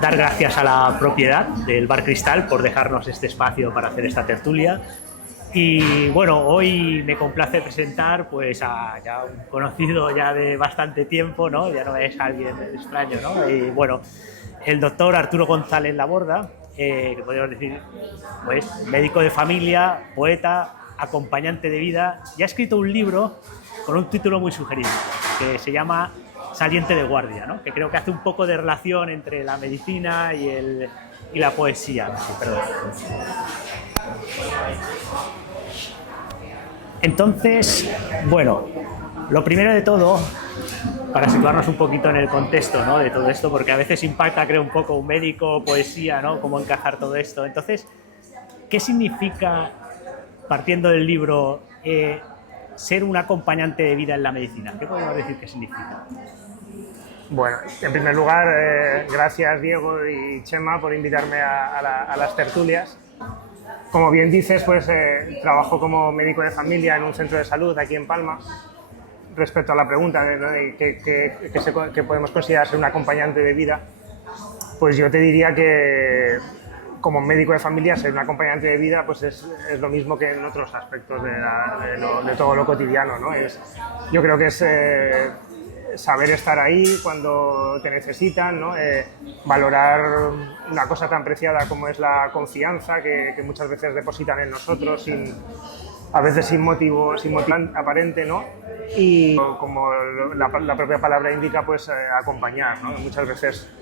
dar gracias a la propiedad del Bar Cristal por dejarnos este espacio para hacer esta tertulia. Y bueno, hoy me complace presentar pues a ya un conocido ya de bastante tiempo, ¿no? Ya no es alguien extraño, ¿no? Y bueno, el doctor Arturo González Laborda, que podríamos decir, pues médico de familia, poeta, acompañante de vida, y ha escrito un libro con un título muy sugerido, que se llama Saliente de guardia, ¿no? Que creo que hace un poco de relación entre la medicina y la poesía. Perdón. Entonces, bueno, lo primero de todo, para situarnos un poquito en el contexto, ¿no?, de todo esto, porque a veces impacta, creo, un poco un médico, poesía, ¿no?, cómo encajar todo esto. Entonces, ¿qué significa, partiendo del libro, ser un acompañante de vida en la medicina? ¿Qué podemos decir que significa? Bueno, en primer lugar, gracias Diego y Chema por invitarme a las tertulias. Como bien dices, pues trabajo como médico de familia en un centro de salud aquí en Palma. Respecto a la pregunta de qué podemos considerar ser un acompañante de vida, pues yo te diría que como médico de familia ser un acompañante de vida pues es lo mismo que en otros aspectos de todo lo cotidiano, ¿no? Yo creo que es saber estar ahí cuando te necesitan, ¿no? Valorar una cosa tan preciada como es la confianza que muchas veces depositan en nosotros a veces sin motivo aparente, ¿no? Y como la propia palabra indica, pues acompañar, ¿no? Muchas veces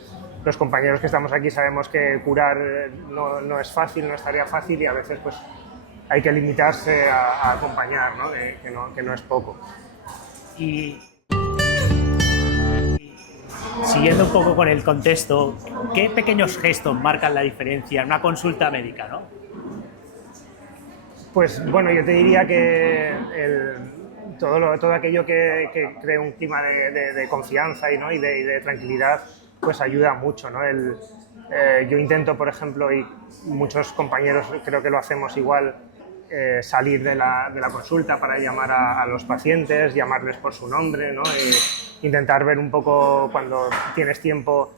los compañeros que estamos aquí sabemos que curar no es fácil, no es tarea fácil, y a veces pues hay que limitarse a acompañar, ¿no? Que no es poco. Y siguiendo un poco con el contexto, ¿qué pequeños gestos marcan la diferencia en una consulta médica, ¿no? Pues bueno, yo te diría que todo aquello que cree un clima de confianza y de tranquilidad, pues ayuda mucho, ¿no? Yo intento, por ejemplo, y muchos compañeros creo que lo hacemos igual, salir de la consulta para llamar a los pacientes, llamarles por su nombre, ¿no? Intentar ver un poco cuando tienes tiempo.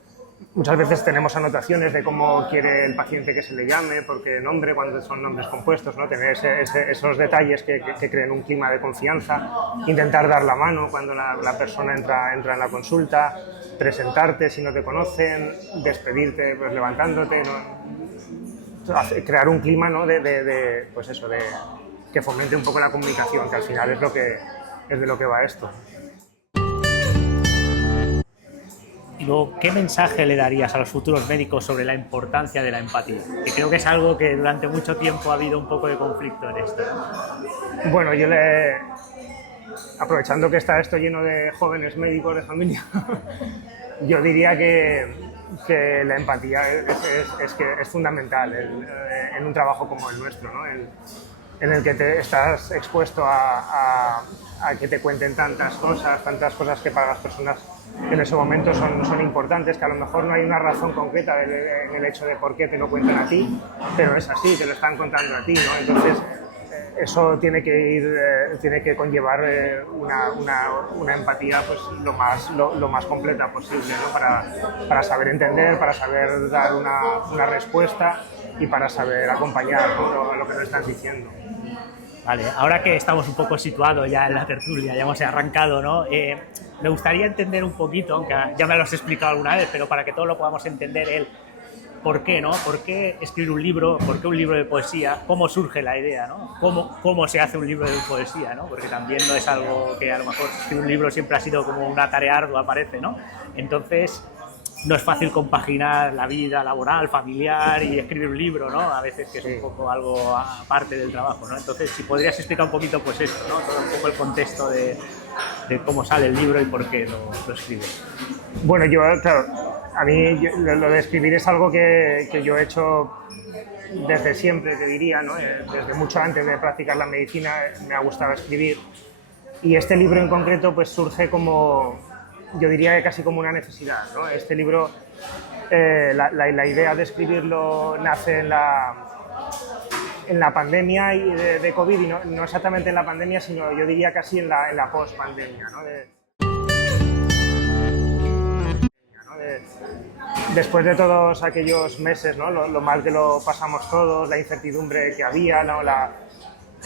Muchas veces tenemos anotaciones de cómo quiere el paciente que se le llame, por qué nombre, cuando son nombres compuestos, ¿no? Tener esos detalles que creen un clima de confianza, intentar dar la mano cuando la persona entra en la consulta, presentarte si no te conocen, despedirte pues levantándote, ¿no? Crear un clima, ¿no? Pues eso, que fomente un poco la comunicación, que al final es de lo que va esto. Y luego, ¿qué mensaje le darías a los futuros médicos sobre la importancia de la empatía? Que creo que es algo que durante mucho tiempo ha habido un poco de conflicto en esto, ¿no? Bueno, aprovechando que está esto lleno de jóvenes médicos de familia, yo diría que la empatía es fundamental en un trabajo como el nuestro, ¿no? En el que estás expuesto a que te cuenten tantas cosas que para las personas en ese momento son importantes, que a lo mejor no hay una razón concreta en el hecho de por qué te lo cuentan a ti, pero es así, te lo están contando a ti, ¿no? Entonces, eso tiene que conllevar una empatía pues lo más completa posible, ¿no? Para saber entender, para saber dar una respuesta y para saber acompañar, ¿no? lo que nos están diciendo. Vale, ahora que estamos un poco situados ya en la tertulia, ya hemos arrancado, ¿no? Me gustaría entender un poquito, aunque ya me lo has explicado alguna vez, pero para que todos lo podamos entender, el por qué, ¿no? ¿Por qué escribir un libro? ¿Por qué un libro de poesía? ¿Cómo surge la idea, ¿no? ¿Cómo se hace un libro de poesía, ¿no? Porque también no es algo que a lo mejor escribir un libro siempre ha sido como una tarea ardua, parece, ¿no? Entonces, no es fácil compaginar la vida laboral, familiar y escribir un libro, ¿no? A veces que es un poco algo aparte del trabajo, ¿no? Entonces, si podrías explicar un poquito, pues esto, ¿no? Todo un poco el contexto de cómo sale el libro y por qué lo escribes. Bueno, claro, a mí lo de escribir es algo que yo he hecho desde siempre, te diría, ¿no? Desde mucho antes de practicar la medicina me ha gustado escribir, y este libro en concreto pues surge como, yo diría que casi como una necesidad, ¿no? Este libro, la idea de escribirlo nace en la pandemia de COVID, y no exactamente en la pandemia, sino yo diría casi en la post-pandemia, ¿no? Después de todos aquellos meses, ¿no? Lo mal que lo pasamos todos, la incertidumbre que había, ¿no?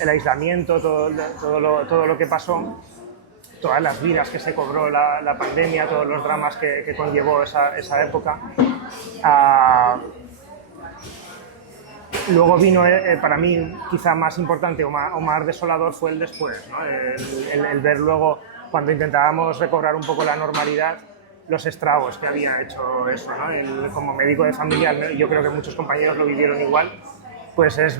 El aislamiento, todo lo que pasó, todas las vidas que se cobró la pandemia, todos los dramas que conllevó esa época. Luego vino, para mí, quizá más importante o más desolador fue el después, ¿no? El ver luego, cuando intentábamos recobrar un poco la normalidad, los estragos que había hecho eso, ¿no? Como médico de familia, yo creo que muchos compañeros lo vivieron igual, pues es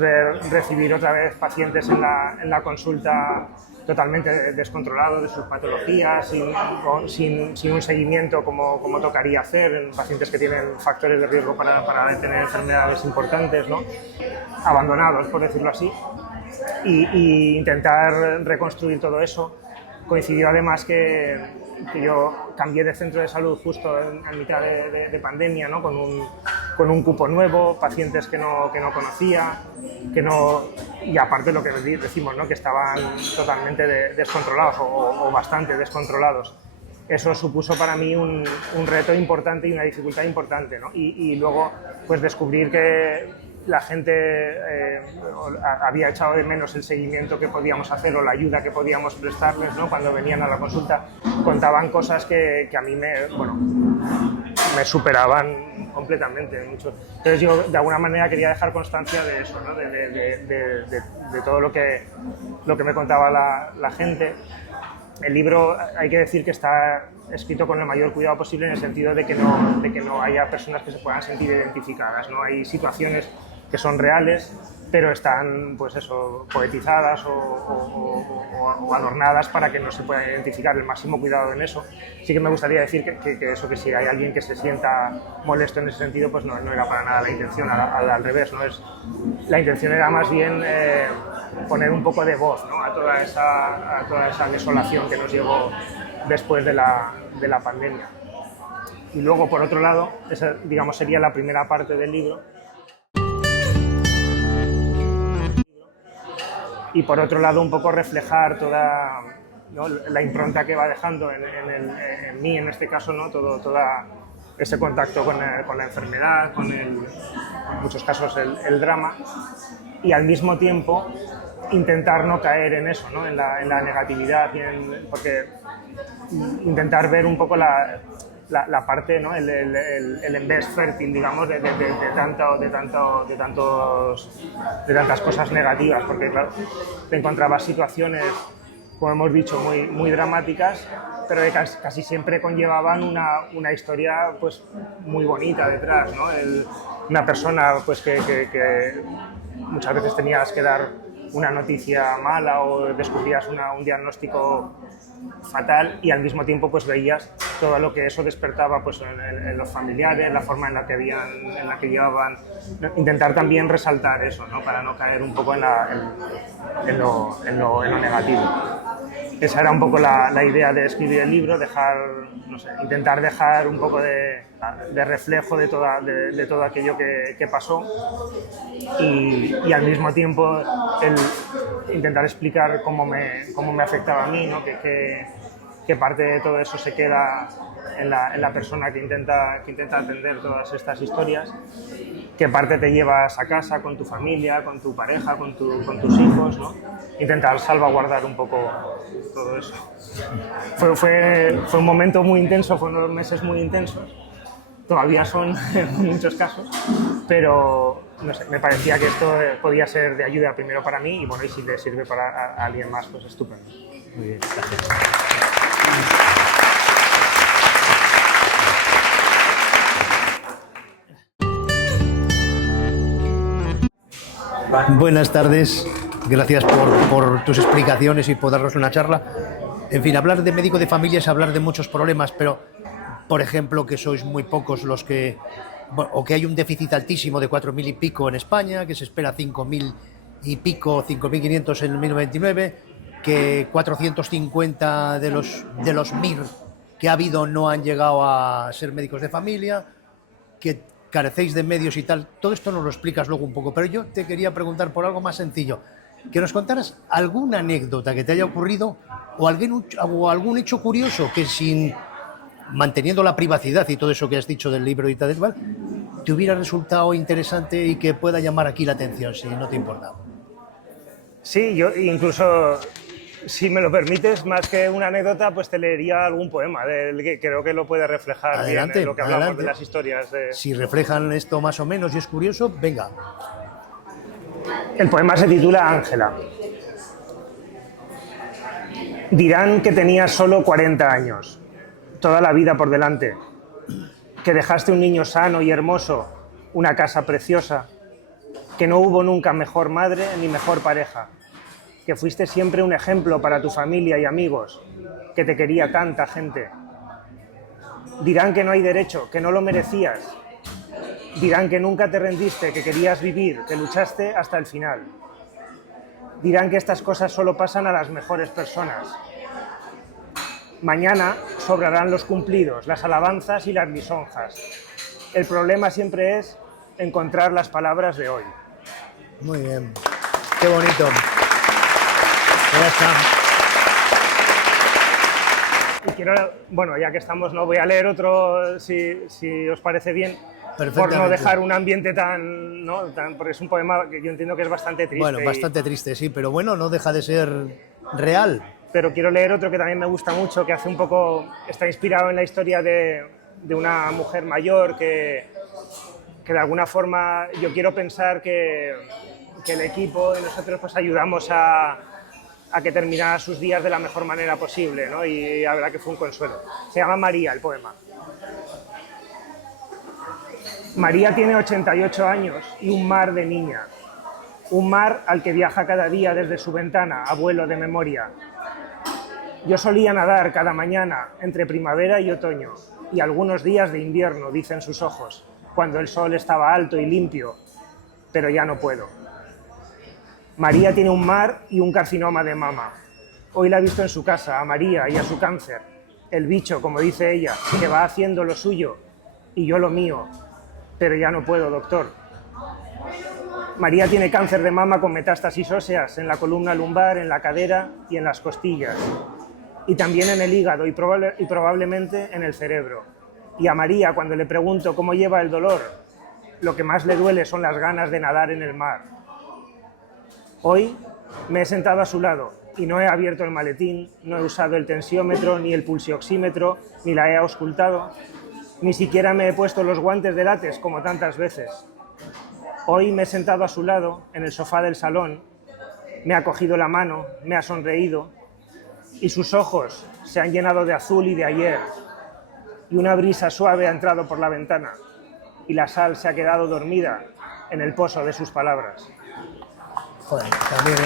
recibir otra vez pacientes en la consulta totalmente descontrolados de sus patologías, sin un seguimiento como tocaría hacer en pacientes que tienen factores de riesgo para tener enfermedades importantes, ¿no? Abandonados, por decirlo así, y intentar reconstruir todo eso. Coincidió además que yo cambié de centro de salud justo a mitad de pandemia, ¿no? con un cupo nuevo, pacientes que no conocía, y aparte lo que decimos, ¿no? Que estaban totalmente descontrolados o bastante descontrolados. Eso supuso para mí un reto importante y una dificultad importante, ¿no? Y luego pues descubrir que la gente había echado de menos el seguimiento que podíamos hacer o la ayuda que podíamos prestarles, ¿no? Cuando venían a la consulta contaban cosas que a mí me superaban completamente. Mucho. Entonces yo de alguna manera quería dejar constancia de eso, ¿no? de todo lo que me contaba la gente. El libro, hay que decir que está escrito con el mayor cuidado posible en el sentido de que no haya personas que se puedan sentir identificadas, ¿no? Hay situaciones que son reales, pero están, pues eso, poetizadas o adornadas para que no se puedan identificar. El máximo cuidado en eso. Sí que me gustaría decir que si hay alguien que se sienta molesto en ese sentido, pues no era para nada la intención, al revés, ¿no? La intención era más bien poner un poco de voz, ¿no? a toda esa desolación que nos llegó después de la pandemia. Y luego, por otro lado, esa, digamos, sería la primera parte del libro. Y por otro lado, un poco reflejar toda, ¿no? la impronta que va dejando en mí, en este caso, ¿no? Todo ese contacto con la enfermedad, en muchos casos el drama, y al mismo tiempo intentar no caer en eso, ¿no? en la negatividad, porque intentar ver un poco la parte, ¿no? el embés fértil, digamos, de tantas cosas negativas, porque claro, te encontrabas situaciones, como hemos dicho, muy dramáticas, pero que casi siempre conllevaban una historia pues muy bonita detrás, ¿no? Una persona pues que muchas veces tenías que dar una noticia mala o descubrías un diagnóstico fatal, y al mismo tiempo pues veías todo lo que eso despertaba pues en los familiares, la forma en la que llevaban, intentar también resaltar eso, ¿no? Para no caer un poco en lo negativo. Esa era un poco la idea de escribir el libro, intentar dejar un poco de reflejo de todo aquello que pasó, y al mismo tiempo intentar explicar cómo me afectaba a mí, ¿no? Que parte de todo eso se queda en la persona que intenta atender todas estas historias, qué parte te llevas a casa con tu familia, con tu pareja, con tus hijos, ¿no? Intentar salvaguardar un poco todo eso. Fue un momento muy intenso, fueron unos meses muy intensos, todavía son en muchos casos, pero no sé, me parecía que esto podía ser de ayuda primero para mí, y bueno, y si le sirve para alguien más, pues estupendo. Muy bien, gracias. Buenas tardes, gracias por tus explicaciones y por darnos una charla. En fin, hablar de médico de familia es hablar de muchos problemas, pero, por ejemplo, que sois muy pocos los que... o que hay un déficit altísimo de 4.000 y pico en España, que se espera 5.000 y pico, 5.500 en el 2029, que 450 de los MIR que ha habido no han llegado a ser médicos de familia, que carecéis de medios y tal. Todo esto nos lo explicas luego un poco, pero yo te quería preguntar por algo más sencillo, que nos contaras alguna anécdota que te haya ocurrido o algún hecho curioso que sin manteniendo la privacidad y todo eso que has dicho del libro y tal, te hubiera resultado interesante y que pueda llamar aquí la atención, si no te importa? Sí, yo incluso, si me lo permites, más que una anécdota, pues te leería algún poema, del que creo que lo puede reflejar Adelante, bien en lo que hablamos adelante. de las historias. Si reflejan esto más o menos y es curioso, venga. El poema se titula Ángela. Dirán que tenías solo 40 años, toda la vida por delante, que dejaste un niño sano y hermoso, una casa preciosa, que no hubo nunca mejor madre ni mejor pareja, que fuiste siempre un ejemplo para tu familia y amigos, que te quería tanta gente. Dirán que no hay derecho, que no lo merecías. Dirán que nunca te rendiste, que querías vivir, que luchaste hasta el final. Dirán que estas cosas solo pasan a las mejores personas. Mañana sobrarán los cumplidos, las alabanzas y las lisonjas. El problema siempre es encontrar las palabras de hoy. Muy bien. Qué bonito. Ya está. Y quiero, bueno, ya que estamos, no voy a leer otro, si os parece bien, por no dejar un ambiente tan, ¿no? Porque es un poema que yo entiendo que es bastante triste. Bueno, bastante triste, sí, pero bueno, no deja de ser real. Pero quiero leer otro que también me gusta mucho, que hace un poco, está inspirado en la historia de una mujer mayor que de alguna forma yo quiero pensar que el equipo y nosotros pues ayudamos a que terminara sus días de la mejor manera posible, ¿no? Y la verdad que fue un consuelo. Se llama María el poema. María tiene 88 años y un mar de niña. Un mar al que viaja cada día desde su ventana, abuelo de memoria. Yo solía nadar cada mañana entre primavera y otoño y algunos días de invierno, dicen sus ojos, cuando el sol estaba alto y limpio, pero ya no puedo. María tiene un mar y un carcinoma de mama. Hoy la he visto en su casa, a María y a su cáncer. El bicho, como dice ella, que va haciendo lo suyo y yo lo mío, pero ya no puedo, doctor. María tiene cáncer de mama con metástasis óseas en la columna lumbar, en la cadera y en las costillas. Y también en el hígado y probablemente en el cerebro. Y a María, cuando le pregunto cómo lleva el dolor, lo que más le duele son las ganas de nadar en el mar. Hoy me he sentado a su lado y no he abierto el maletín, no he usado el tensiómetro, ni el pulsioxímetro, ni la he auscultado, ni siquiera me he puesto los guantes de látex como tantas veces. Hoy me he sentado a su lado, en el sofá del salón, me ha cogido la mano, me ha sonreído, y sus ojos se han llenado de azul y de ayer, y una brisa suave ha entrado por la ventana, y la sal se ha quedado dormida en el pozo de sus palabras. Joder, también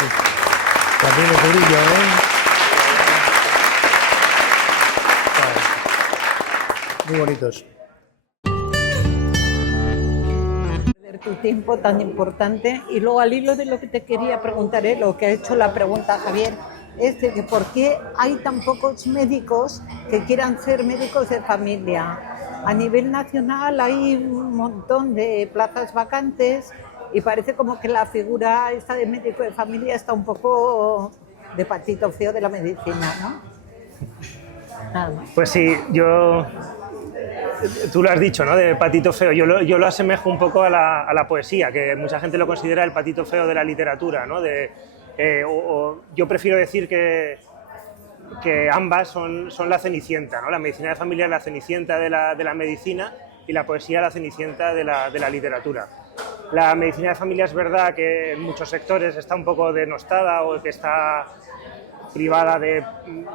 es durillo, ¿eh? Joder. Muy bonitos. Tu tiempo tan importante. Y luego, al hilo de lo que te quería preguntar, lo que ha hecho la pregunta Javier, es de que por qué hay tan pocos médicos que quieran ser médicos de familia. A nivel nacional hay un montón de plazas vacantes y parece como que la figura esta de médico de familia está un poco de patito feo de la medicina, ¿no? Nada más. Pues sí, tú lo has dicho, ¿no? De patito feo. Yo lo asemejo un poco a la poesía, que mucha gente lo considera el patito feo de la literatura, ¿no? Yo prefiero decir que ambas son la cenicienta, ¿no? La medicina de familia es la cenicienta de la medicina y la poesía la cenicienta de la literatura. La medicina de familia es verdad que en muchos sectores está un poco denostada o que está privada de,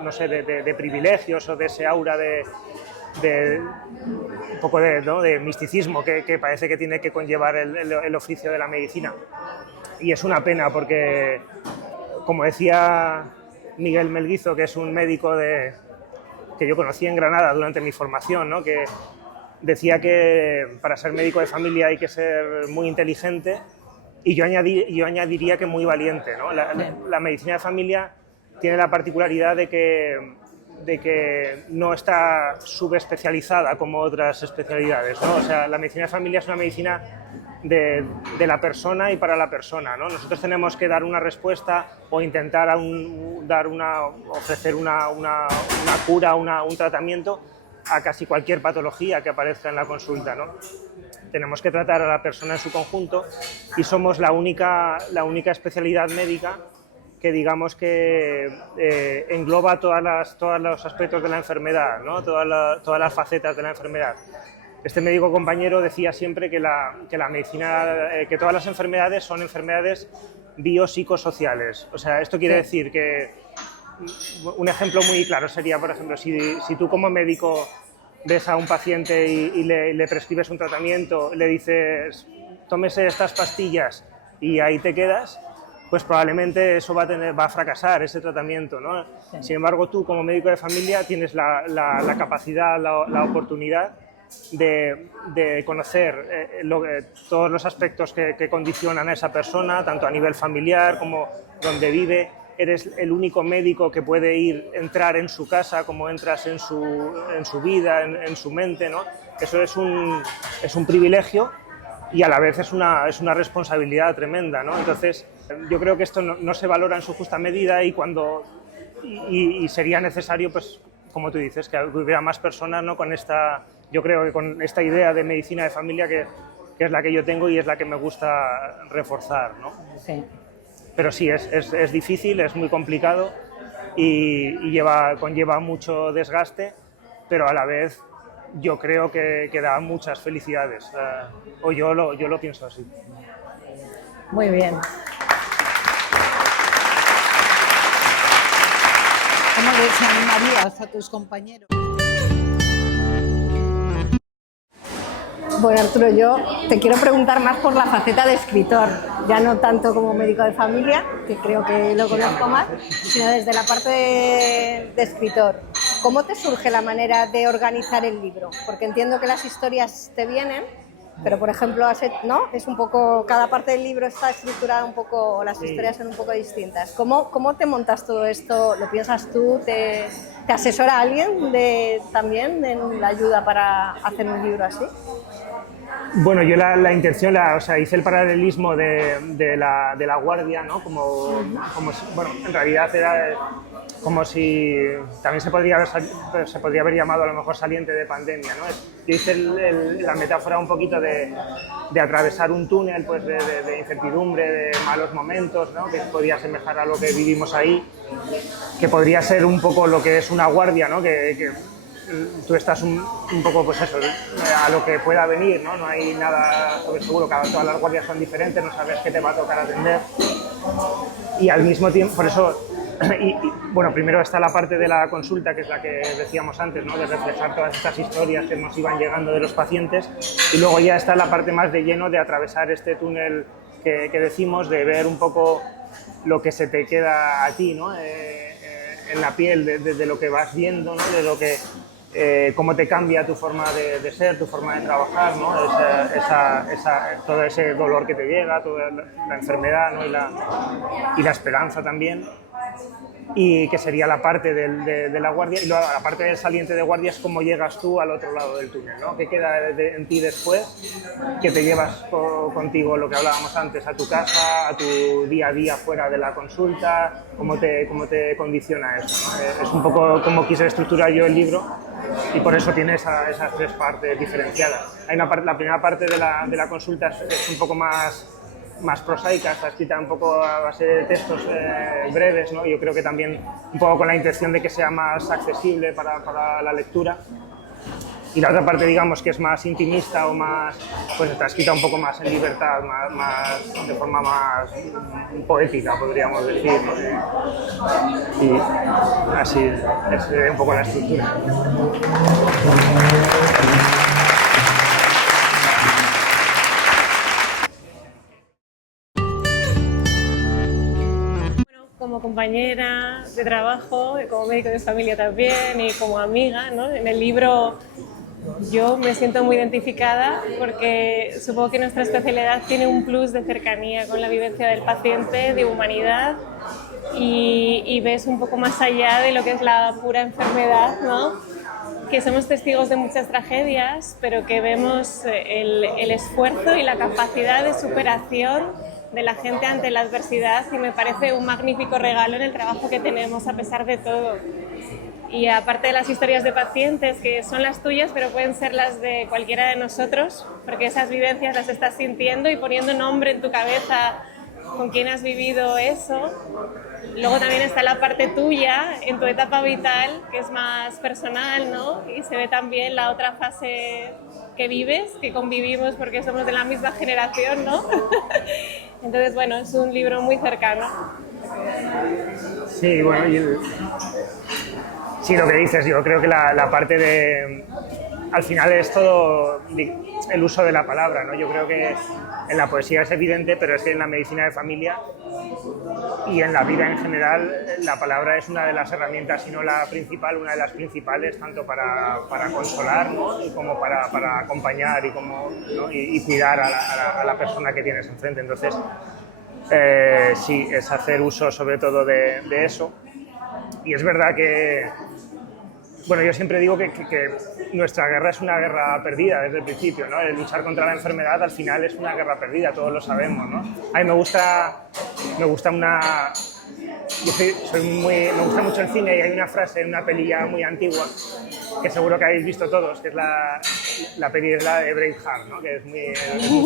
no sé, de privilegios o de ese aura de un poco de misticismo que parece que tiene que conllevar el oficio de la medicina. Y es una pena porque, como decía Miguel Melguizo, que es un médico que yo conocí en Granada durante mi formación, ¿no? Que decía que para ser médico de familia hay que ser muy inteligente y yo añadiría que muy valiente, ¿no? La medicina de familia tiene la particularidad de que no está subespecializada como otras especialidades, ¿no? O sea, la medicina de familia es una medicina de la persona y para la persona, ¿no? Nosotros tenemos que dar una respuesta o intentar ofrecer una cura, un tratamiento, a casi cualquier patología que aparezca en la consulta, ¿no? Tenemos que tratar a la persona en su conjunto y somos la única especialidad médica que digamos que engloba todos los aspectos de la enfermedad, ¿no? Todas las facetas de la enfermedad. Este médico compañero decía siempre que la medicina, que todas las enfermedades son enfermedades biopsicosociales. O sea, esto quiere decir que un ejemplo muy claro sería, por ejemplo, si tú como médico ves a un paciente y le prescribes un tratamiento, le dices, tómese estas pastillas y ahí te quedas, pues probablemente eso va a fracasar, ese tratamiento, ¿no? Sí. Sin embargo, tú como médico de familia tienes la capacidad, la oportunidad de conocer todos los aspectos que condicionan a esa persona, tanto a nivel familiar como donde vive. Eres el único médico que puede entrar en su casa como entras en su vida, en su mente, ¿no? Eso es un privilegio y a la vez es una responsabilidad tremenda, ¿no? Entonces, yo creo que esto no se valora en su justa medida y sería necesario, pues, como tú dices, que hubiera más personas, ¿no? Yo creo que con esta idea de medicina de familia que es la que yo tengo y es la que me gusta reforzar, ¿no? Sí. Pero sí, es difícil, es muy complicado y conlleva mucho desgaste, pero a la vez yo creo que da muchas felicidades, o yo lo pienso así. Muy bien. ¿Cómo les animarías a tus compañeros? Bueno, Arturo, yo te quiero preguntar más por la faceta de escritor, ya no tanto como médico de familia, que creo que lo conozco más, sino desde la parte de escritor. ¿Cómo te surge la manera de organizar el libro? Porque entiendo que las historias te vienen, pero por ejemplo, ¿no? Es un poco, cada parte del libro está estructurada un poco, las historias son un poco distintas. ¿Cómo te montas todo esto? ¿Lo piensas tú? ¿Te asesora alguien también en la ayuda para hacer un libro así? Bueno, yo la intención, hice el paralelismo de la guardia, ¿no? Bueno, en realidad era como si también se podría haber llamado a lo mejor saliente de pandemia, ¿no? Yo hice la metáfora un poquito de atravesar un túnel, pues de incertidumbre, de malos momentos, ¿no? Que podía asemejar a lo que vivimos ahí, que podría ser un poco lo que es una guardia, ¿no? Que tú estás un poco, pues eso, a lo que pueda venir, ¿no? No hay nada sobre seguro, todas las guardias son diferentes, no sabes qué te va a tocar atender. Y al mismo tiempo, por eso, bueno, primero está la parte de la consulta, que es la que decíamos antes, ¿no? De reflejar todas estas historias que nos iban llegando de los pacientes, y luego ya está la parte más de lleno de atravesar este túnel que decimos, de ver un poco lo que se te queda a ti, ¿no? En la piel, de lo que vas viendo, ¿no? De lo que cómo te cambia tu forma de ser, tu forma de trabajar, ¿no? Todo ese dolor que te llega, toda la enfermedad, ¿no? y la esperanza también, y que sería la parte de la guardia, y luego la parte del saliente de guardia es cómo llegas tú al otro lado del túnel, ¿no? ¿Qué queda en ti después? Que te llevas contigo, lo que hablábamos antes, a tu casa, a tu día a día fuera de la consulta, cómo te condiciona eso, ¿no? Es un poco como quise estructurar yo el libro, y por eso tiene esas tres partes diferenciadas. Hay la primera parte de la consulta es un poco más prosaica, está escrita un poco a base de textos breves, ¿no? Yo creo que también un poco con la intención de que sea más accesible para la lectura. Y la otra parte, digamos, que es más intimista o más, pues está escrita un poco más en libertad, de forma más poética, podríamos decir, ¿no? Y así es un poco la estructura. Como compañera de trabajo, como médico de familia también y como amiga, ¿no? En el libro yo me siento muy identificada porque supongo que nuestra especialidad tiene un plus de cercanía con la vivencia del paciente, de humanidad, y ves un poco más allá de lo que es la pura enfermedad, ¿no? Que somos testigos de muchas tragedias, pero que vemos el esfuerzo y la capacidad de superación de la gente ante la adversidad, y me parece un magnífico regalo en el trabajo que tenemos a pesar de todo. Y aparte de las historias de pacientes, que son las tuyas, pero pueden ser las de cualquiera de nosotros, porque esas vivencias las estás sintiendo y poniendo nombre en tu cabeza con quién has vivido eso. Luego también está la parte tuya en tu etapa vital, que es más personal, ¿no? Y se ve también la otra fase que vives, que convivimos porque somos de la misma generación, ¿no? Entonces, bueno, es un libro muy cercano. Sí, bueno, sí, lo que dices, yo creo que la parte de... Al final es todo el uso de la palabra, ¿no? Yo creo que en la poesía es evidente, pero es que en la medicina de familia y en la vida en general la palabra es una de las herramientas, si no la principal, una de las principales, tanto para consolar, ¿no? Y como para acompañar y, como, ¿no? y cuidar a la persona que tienes enfrente. Entonces, sí, es hacer uso sobre todo de eso. Y es verdad que, bueno, yo siempre digo que nuestra guerra es una guerra perdida desde el principio, ¿no? El luchar contra la enfermedad al final es una guerra perdida, todos lo sabemos, ¿no? A mí me gusta una... me gusta mucho el cine y hay una frase en una peli ya muy antigua que seguro que habéis visto todos, que es la peli de Braveheart, ¿no? Que es muy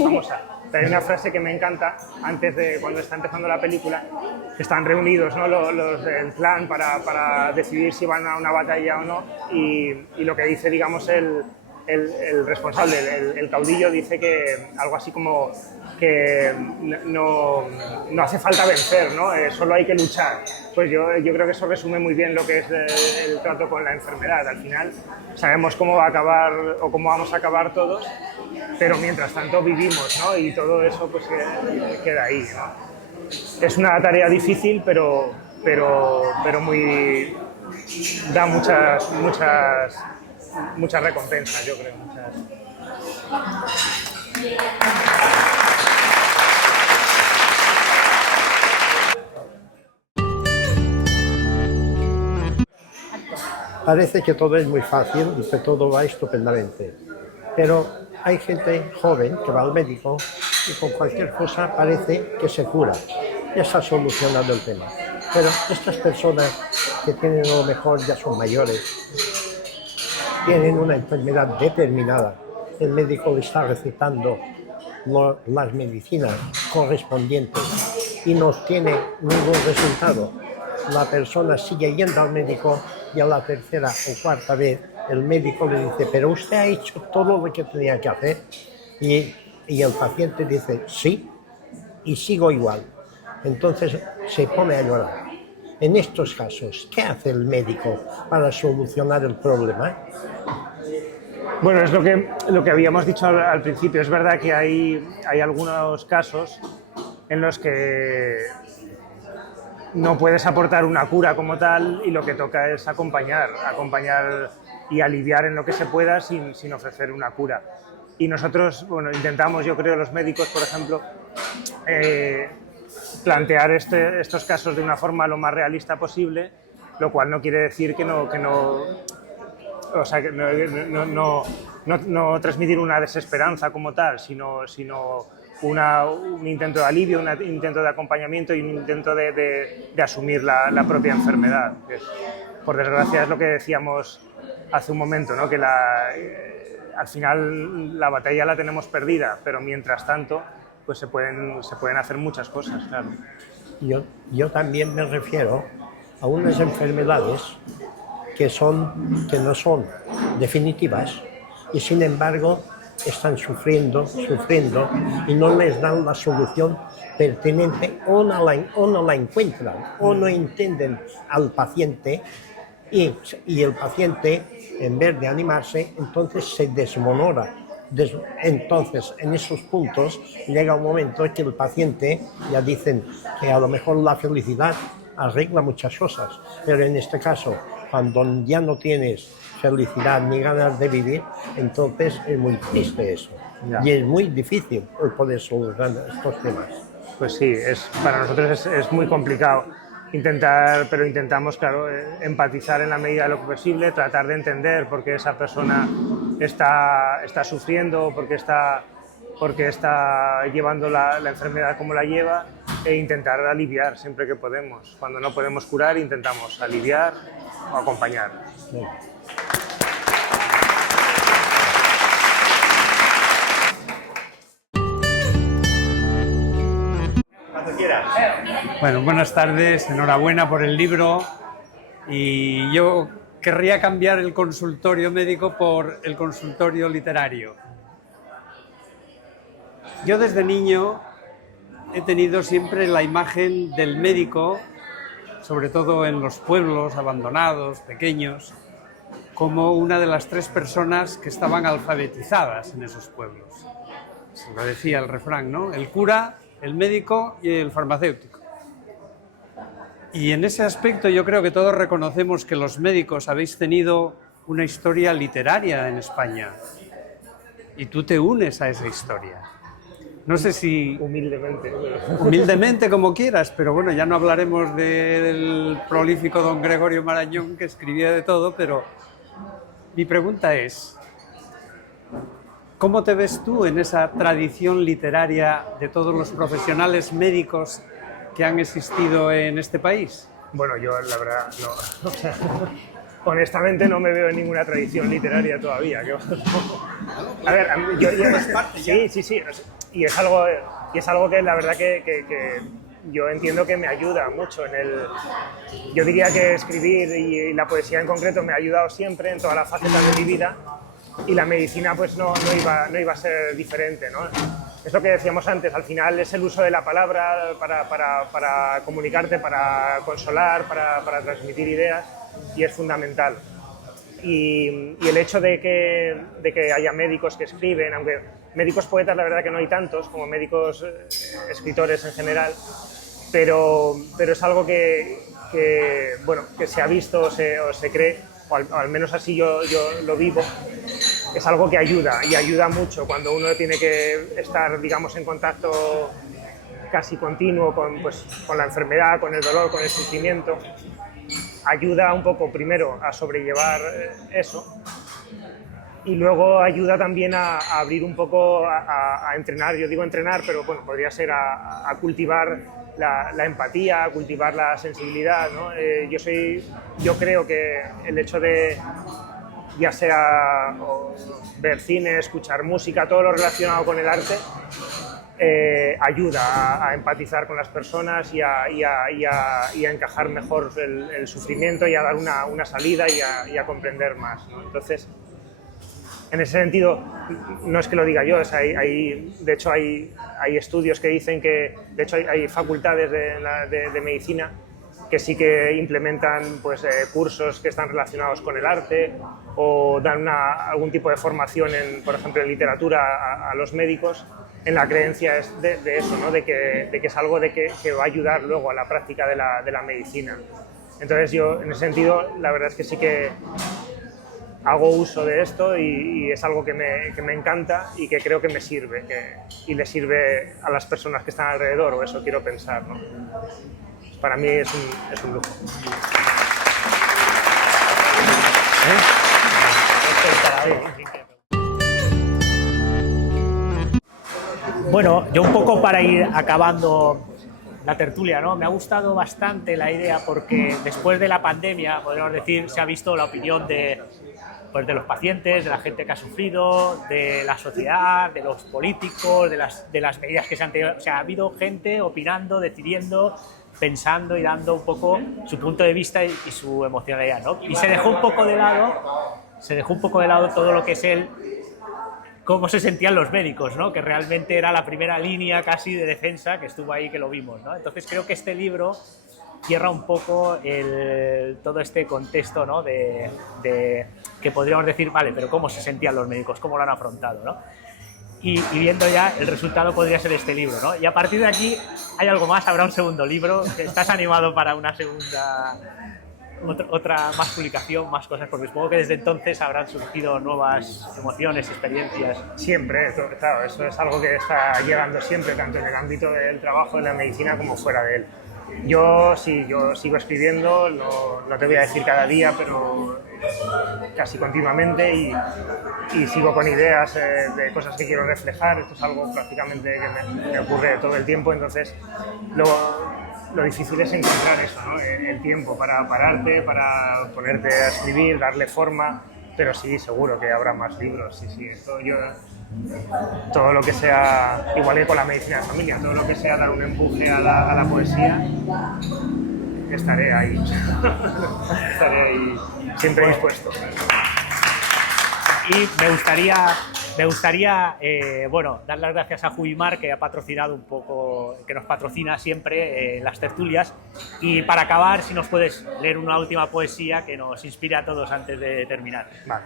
famosa. Pero hay una frase que me encanta, antes de cuando está empezando la película, que están reunidos, ¿no? los del clan para decidir si van a una batalla o no, y lo que dice, digamos, el responsable, el caudillo, dice que algo así como que no hace falta vencer, ¿no? Solo hay que luchar. Pues yo creo que eso resume muy bien lo que es el trato con la enfermedad. Al final sabemos cómo va a acabar o cómo vamos a acabar todos, pero mientras tanto vivimos, ¿no? Y todo eso pues queda ahí, ¿no? Es una tarea difícil, pero muy... da muchas recompensas, yo creo. Parece que todo es muy fácil y que todo va estupendamente, pero hay gente joven que va al médico y con cualquier cosa parece que se cura, ya está solucionado el tema. Pero estas personas que tienen a lo mejor ya son mayores, tienen una enfermedad determinada, el médico le está recetando las medicinas correspondientes y no tiene ningún resultado. La persona sigue yendo al médico y a la tercera o cuarta vez el médico le dice, pero usted ha hecho todo lo que tenía que hacer, y el paciente dice, sí, y sigo igual. Entonces se pone a llorar. En estos casos, ¿qué hace el médico para solucionar el problema? Bueno, es lo que habíamos dicho al principio. Es verdad que hay algunos casos en los que no puedes aportar una cura como tal y lo que toca es acompañar y aliviar en lo que se pueda sin ofrecer una cura. Y nosotros, bueno, intentamos, yo creo, los médicos, por ejemplo, plantear estos casos de una forma lo más realista posible, lo cual no quiere decir que no transmitir una desesperanza como tal, sino un intento de alivio, un intento de acompañamiento y un intento de asumir la propia enfermedad. Por desgracia es lo que decíamos hace un momento, ¿no? Que al final la batalla la tenemos perdida, pero mientras tanto pues se pueden hacer muchas cosas, claro. Yo también me refiero a unas enfermedades que no son definitivas y sin embargo están sufriendo y no les dan la solución pertinente o no la encuentran o no entienden al paciente y el paciente, en vez de animarse, entonces se desmonora. Entonces, en esos puntos llega un momento en que el paciente, ya dicen que a lo mejor la felicidad arregla muchas cosas, pero en este caso, cuando ya no tienes felicidad ni ganas de vivir, entonces es muy triste eso. Ya. Y es muy difícil el poder solucionar estos temas. Pues sí, para nosotros es muy complicado pero intentamos, claro, empatizar en la medida de lo posible, tratar de entender por qué esa persona está sufriendo, por qué está porque está llevando la enfermedad como la lleva, e intentar aliviar siempre que podemos. Cuando no podemos curar, intentamos aliviar o acompañar. Bueno, buenas tardes, enhorabuena por el libro, y yo querría cambiar el consultorio médico por el consultorio literario. Yo desde niño he tenido siempre la imagen del médico, sobre todo en los pueblos abandonados, pequeños, como una de las 3 personas que estaban alfabetizadas en esos pueblos. Se lo decía el refrán, ¿no? El cura, el médico y el farmacéutico. Y en ese aspecto yo creo que todos reconocemos que los médicos habéis tenido una historia literaria en España, y tú te unes a esa historia. No sé si... Humildemente. Humildemente, como quieras, pero bueno, ya no hablaremos del prolífico don Gregorio Marañón, que escribía de todo, pero mi pregunta es, ¿cómo te ves tú en esa tradición literaria de todos los profesionales médicos que han existido en este país? Bueno, yo la verdad no. O sea, honestamente no me veo en ninguna tradición literaria todavía. A ver, sí. Y es algo que la verdad que yo entiendo que me ayuda mucho yo diría que escribir y la poesía en concreto me ha ayudado siempre en todas las facetas de mi vida, y la medicina pues no iba a ser diferente, ¿no? Es lo que decíamos antes, al final es el uso de la palabra para comunicarte, para consolar, para transmitir ideas, y es fundamental. Y el hecho de que haya médicos que escriben, aunque médicos poetas la verdad que no hay tantos como médicos escritores en general, pero es algo que se ha visto o se cree, o al menos así yo lo vivo. Es algo que ayuda, y ayuda mucho cuando uno tiene que estar, digamos, en contacto casi continuo con la enfermedad, con el dolor, con el sufrimiento. Ayuda un poco primero a sobrellevar eso, y luego ayuda también a abrir un poco, a entrenar, yo digo entrenar, pero bueno, podría ser a cultivar la empatía, a cultivar la sensibilidad, ¿no? Yo creo que el hecho de, ya sea ver cine, escuchar música, todo lo relacionado con el arte, ayuda a empatizar con las personas y a encajar mejor el sufrimiento, y a dar una salida y a comprender más, ¿no? Entonces, en ese sentido, no es que lo diga yo, de hecho hay estudios que dicen que, de hecho hay facultades de medicina que sí que implementan cursos que están relacionados con el arte, o dan algún tipo de formación, por ejemplo, en literatura a los médicos, en la creencia de eso, ¿no? de que es algo que va a ayudar luego a la práctica de la medicina. Entonces yo, en ese sentido, la verdad es que sí que hago uso de esto, y es algo que me encanta y que creo que me sirve, y le sirve a las personas que están alrededor, o eso quiero pensar, ¿no? Para mí es un lujo. Bueno, yo un poco para ir acabando la tertulia, ¿no? Me ha gustado bastante la idea, porque después de la pandemia, podríamos decir, se ha visto la opinión de los pacientes, de la gente que ha sufrido, de la sociedad, de los políticos, de las medidas que se han tenido. O sea, ha habido gente opinando, decidiendo, pensando y dando un poco su punto de vista y su emocionalidad, ¿no? Y se dejó un poco de lado todo lo que es cómo se sentían los médicos, ¿no? Que realmente era la primera línea casi de defensa, que estuvo ahí, que lo vimos, ¿no? Entonces creo que este libro cierra un poco todo este contexto, ¿no? de que podríamos decir, vale, pero ¿cómo se sentían los médicos? ¿Cómo lo han afrontado, ¿no? Y viendo ya el resultado podría ser este libro, ¿no? Y a partir de aquí hay algo más, habrá un segundo libro. ¿Estás animado para una otra más publicación, más cosas? Porque supongo que desde entonces habrán surgido nuevas emociones, experiencias. Siempre, claro, eso es algo que está llegando siempre, tanto en el ámbito del trabajo, en la medicina, como fuera de él. Yo sigo escribiendo, no te voy a decir cada día, pero casi continuamente y sigo con ideas de cosas que quiero reflejar. Esto es algo prácticamente que me ocurre todo el tiempo, entonces lo difícil es encontrar eso, ¿no? El tiempo para pararte, para ponerte a escribir, darle forma, pero sí, seguro que habrá más libros. Sí, todo lo que sea, igual que con la medicina de familia, todo lo que sea dar un empuje a la poesía, estaré ahí. Estaré ahí siempre dispuesto. Y me gustaría bueno, dar las gracias a Jubimar, que ha patrocinado un poco, que nos patrocina siempre las tertulias. Y para acabar, si nos puedes leer una última poesía que nos inspire a todos antes de terminar. Vale.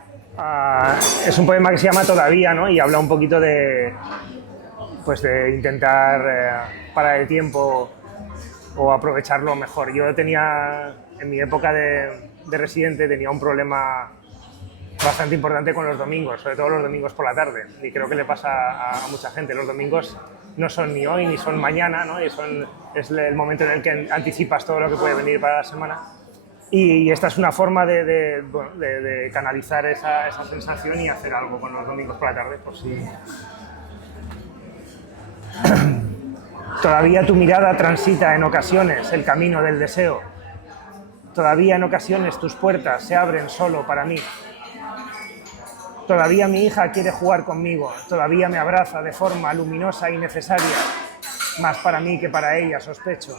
Es un poema que se llama Todavía, ¿no? Y habla un poquito de intentar parar el tiempo o aprovecharlo mejor. Yo tenía, en mi época de residente, tenía un problema bastante importante con los domingos, sobre todo los domingos por la tarde, y creo que le pasa a mucha gente. Los domingos no son ni hoy ni son mañana, ¿no? Es el momento en el que anticipas todo lo que puede venir para la semana, y esta es una forma de canalizar esa sensación y hacer algo con los domingos por la tarde, por si... Todavía tu mirada transita en ocasiones el camino del deseo. Todavía en ocasiones tus puertas se abren solo para mí. Todavía mi hija quiere jugar conmigo. Todavía me abraza de forma luminosa y necesaria, más para mí que para ella, sospecho.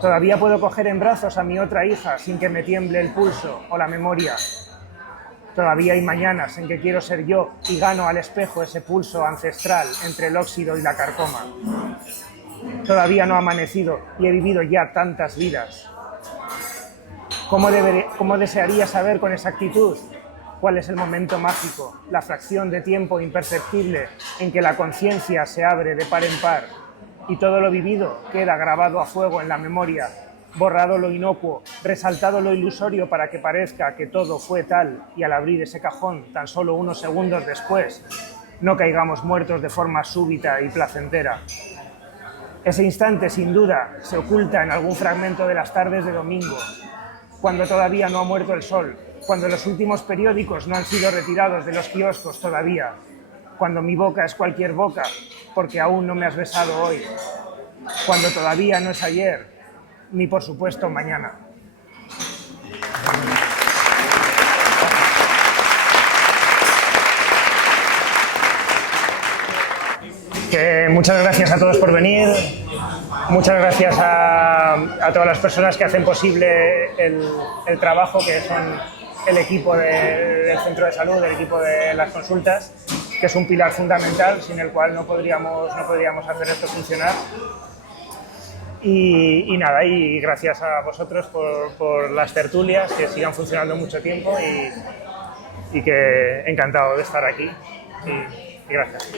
Todavía puedo coger en brazos a mi otra hija sin que me tiemble el pulso o la memoria. Todavía hay mañanas en que quiero ser yo y gano al espejo ese pulso ancestral entre el óxido y la carcoma. Todavía no ha amanecido y he vivido ya tantas vidas. ¿Cómo desearía saber con exactitud cuál es el momento mágico, la fracción de tiempo imperceptible en que la conciencia se abre de par en par y todo lo vivido queda grabado a fuego en la memoria, borrado lo inocuo, resaltado lo ilusorio para que parezca que todo fue tal y al abrir ese cajón tan solo unos segundos después no caigamos muertos de forma súbita y placentera? Ese instante, sin duda, se oculta en algún fragmento de las tardes de domingo, cuando todavía no ha muerto el sol, cuando los últimos periódicos no han sido retirados de los kioscos todavía, cuando mi boca es cualquier boca, porque aún no me has besado hoy, cuando todavía no es ayer, ni por supuesto mañana. Muchas gracias a todos por venir, muchas gracias a todas las personas que hacen posible el trabajo, que son el equipo del centro de salud, el equipo de las consultas, que es un pilar fundamental sin el cual no podríamos hacer esto funcionar. Y nada, y gracias a vosotros por las tertulias, que sigan funcionando mucho tiempo, y que encantado de estar aquí, y gracias.